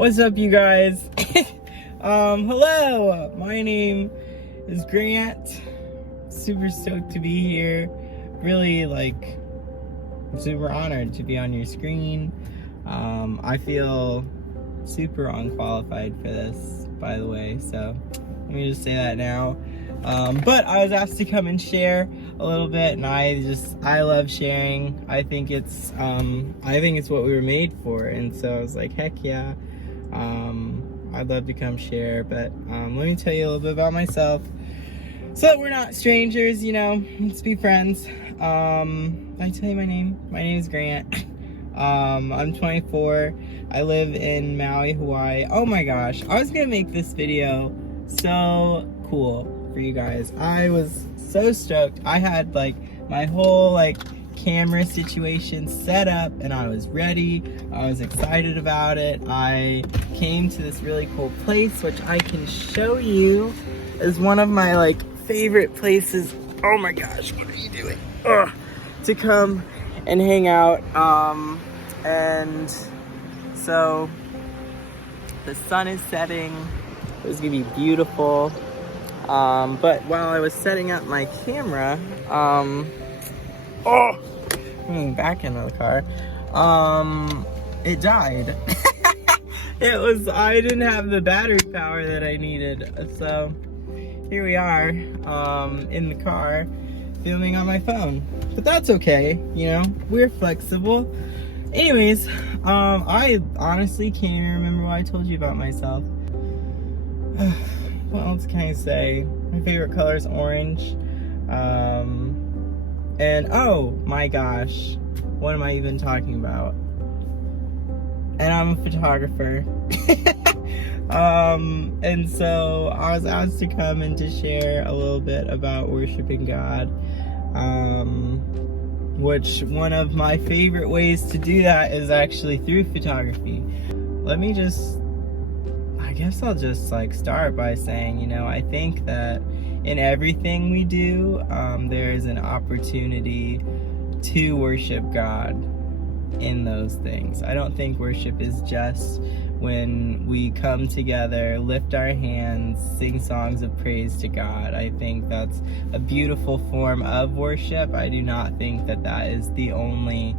What's up, you guys? Hello, my name is Grant. Super stoked to be here. Really, super honored to be on your screen. I feel super unqualified for this, by the way, so let me just say that now. But I was asked to come and share a little bit, and I love sharing. I think it's what we were made for, and so I was like, heck yeah. I'd love to come share, but let me tell you a little bit about myself so that we're not strangers, let's be friends. I tell you my name is Grant. I'm 24. I live in Maui, Hawaii. Oh my gosh, I was gonna make this video so cool for you guys. I was so stoked. I had my whole camera situation set up and I was ready. I was excited about it. I came to this really cool place, which I can show you is one of my favorite places. Oh my gosh, what are you doing? Ugh. To come and hang out. And so the sun is setting. It was gonna be beautiful. But while I was setting up my camera, back into the car, it died. I didn't have the battery power that I needed. So here we are, in the car, filming on my phone. But that's okay, we're flexible. Anyways, I honestly can't even remember what I told you about myself. What else can I say? My favorite color is orange. And oh my gosh, what am I even talking about? And I'm a photographer. And so I was asked to come and to share a little bit about worshiping God. Which one of my favorite ways to do that is actually through photography. I guess I'll just start by saying, I think that in everything we do, there is an opportunity to worship God in those things. I don't think worship is just when we come together, lift our hands, sing songs of praise to God. I think that's a beautiful form of worship. I do not think that that is the only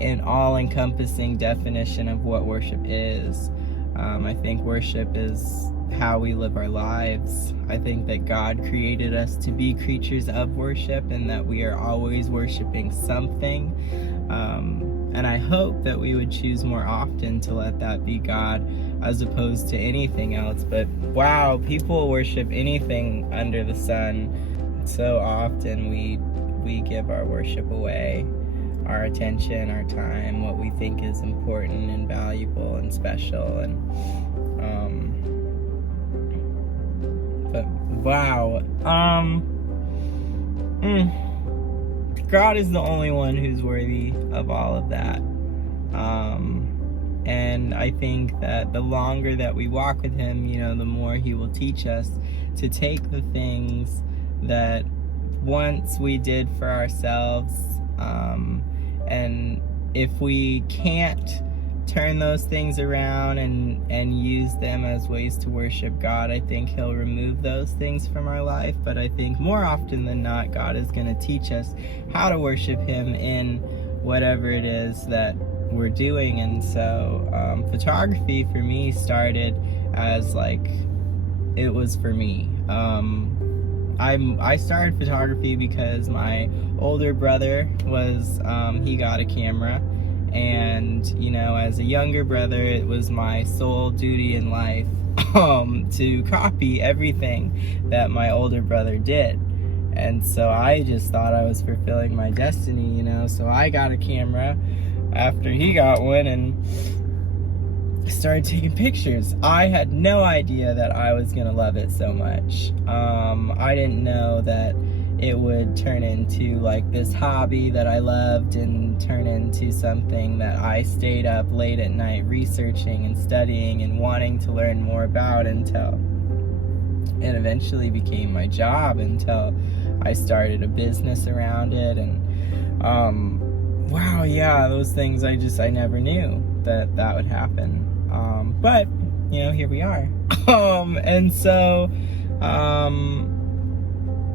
and all-encompassing definition of what worship is. I think worship is how we live our lives. I think that God created us to be creatures of worship and that we are always worshiping something. And I hope that we would choose more often to let that be God as opposed to anything else. But wow, people worship anything under the sun. So often we give our worship away, our attention, our time, what we think is important and valuable and special. And but wow, God is the only one who's worthy of all of that. And I think that the longer that we walk with him, the more he will teach us to take the things that once we did for ourselves, and if we can't turn those things around and use them as ways to worship God, I think he'll remove those things from our life. But I think more often than not, God is going to teach us how to worship him in whatever it is that we're doing. And so photography for me started as it was for me. I started photography because my older brother he got a camera. And, as a younger brother, it was my sole duty in life to copy everything that my older brother did. And so I just thought I was fulfilling my destiny, so I got a camera after he got one and started taking pictures. I had no idea that I was going to love it so much. I didn't know that it would turn into this hobby that I loved and turn into something that I stayed up late at night researching and studying and wanting to learn more about until it eventually became my job, until I started a business around it. And wow, yeah, those things I never knew that would happen. But here we are. And so,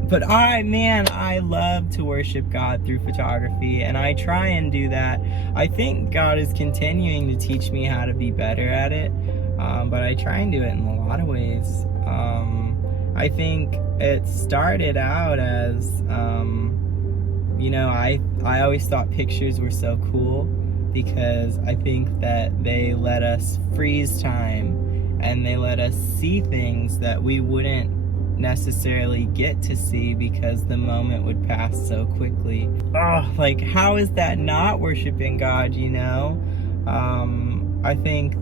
but I love to worship God through photography, and I try and do that. I think God is continuing to teach me how to be better at it, but I try and do it in a lot of ways. I think it started out as, I always thought pictures were so cool because I think that they let us freeze time and they let us see things that we wouldn't necessarily get to see because the moment would pass so quickly. Like, how is that not worshiping God, I think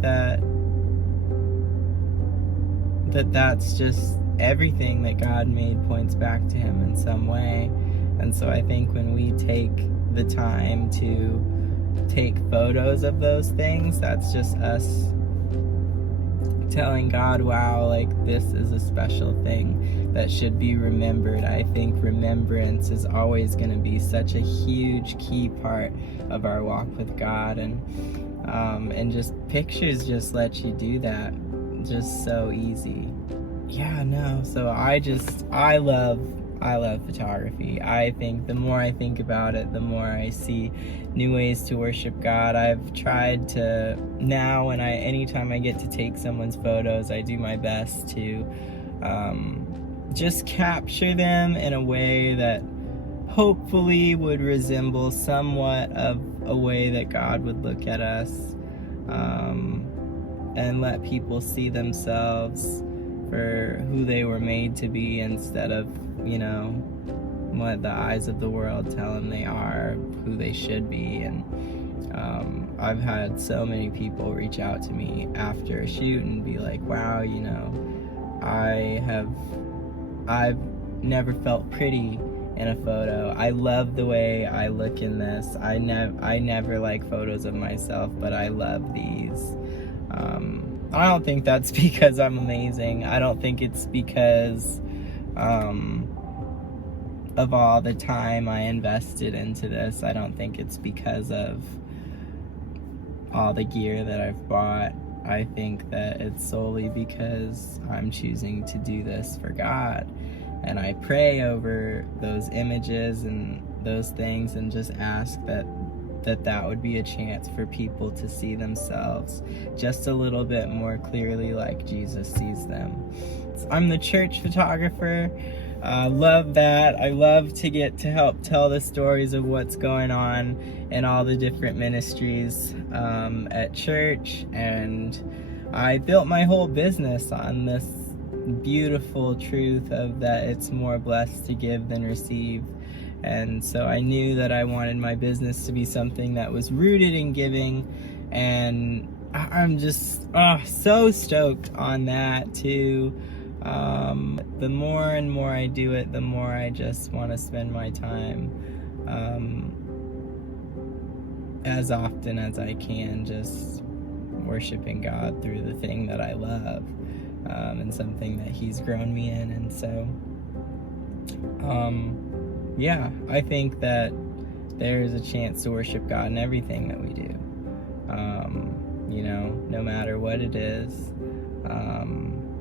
that's just everything that God made points back to him in some way. And so I think when we take the time to take photos of those things, that's just us telling God, wow, like, this is a special thing that should be remembered. I think remembrance is always going to be such a huge key part of our walk with God, and just pictures just let you do that just so easy. So I love photography. I think the more I think about it, the more I see new ways to worship God. I've tried to, now anytime I get to take someone's photos, I do my best to just capture them in a way that hopefully would resemble somewhat of a way that God would look at us, and let people see themselves for who they were made to be instead of, what the eyes of the world tell them they are, who they should be. And I've had so many people reach out to me after a shoot and be like, wow, I've never felt pretty in a photo. I love the way I look in this. I never like photos of myself, but I love these. I don't think that's because I'm amazing. I don't think it's because of all the time I invested into this. I don't think it's because of all the gear that I've bought. I think that it's solely because I'm choosing to do this for God. And I pray over those images and those things and just ask that would be a chance for people to see themselves just a little bit more clearly like Jesus sees them. I'm the church photographer. I love that. I love to get to help tell the stories of what's going on in all the different ministries at church. And I built my whole business on this beautiful truth of that it's more blessed to give than receive. And so I knew that I wanted my business to be something that was rooted in giving, and I'm just so stoked on that too. The more and more I do it, the more I just want to spend my time as often as I can just worshiping God through the thing that I love, and something that He's grown me in. And so I think that there's a chance to worship God in everything that we do, no matter what it is.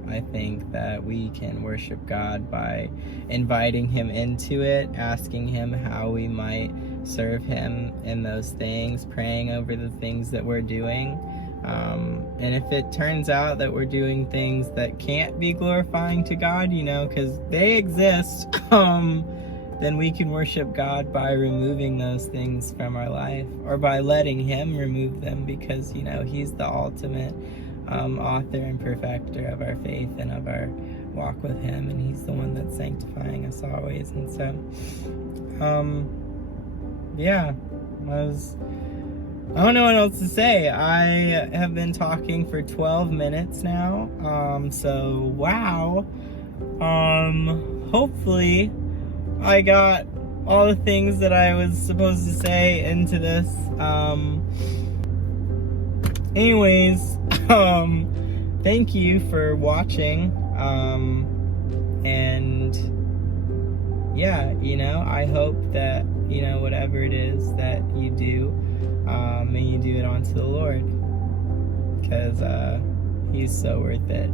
I think that we can worship God by inviting Him into it, asking Him how we might serve Him in those things, praying over the things that we're doing. And if it turns out that we're doing things that can't be glorifying to God, because they exist, then we can worship God by removing those things from our life, or by letting Him remove them, because, He's the ultimate author and perfecter of our faith and of our walk with Him, and He's the one that's sanctifying us always. And so, I don't know what else to say. I have been talking for 12 minutes now, so wow. Hopefully I got all the things that I was supposed to say into this. Anyways, thank you for watching, and I hope that, whatever it is that you do, may you do it unto the Lord, because He's so worth it.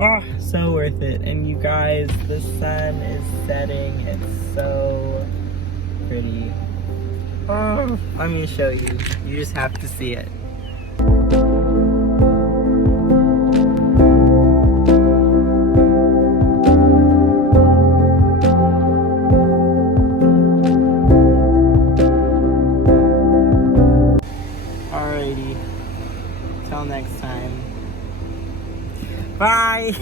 Oh, so worth it. And you guys, the sun is setting. It's so pretty. Oh, I'm gonna show you. You just have to see it. Alrighty. Till next time. Bye.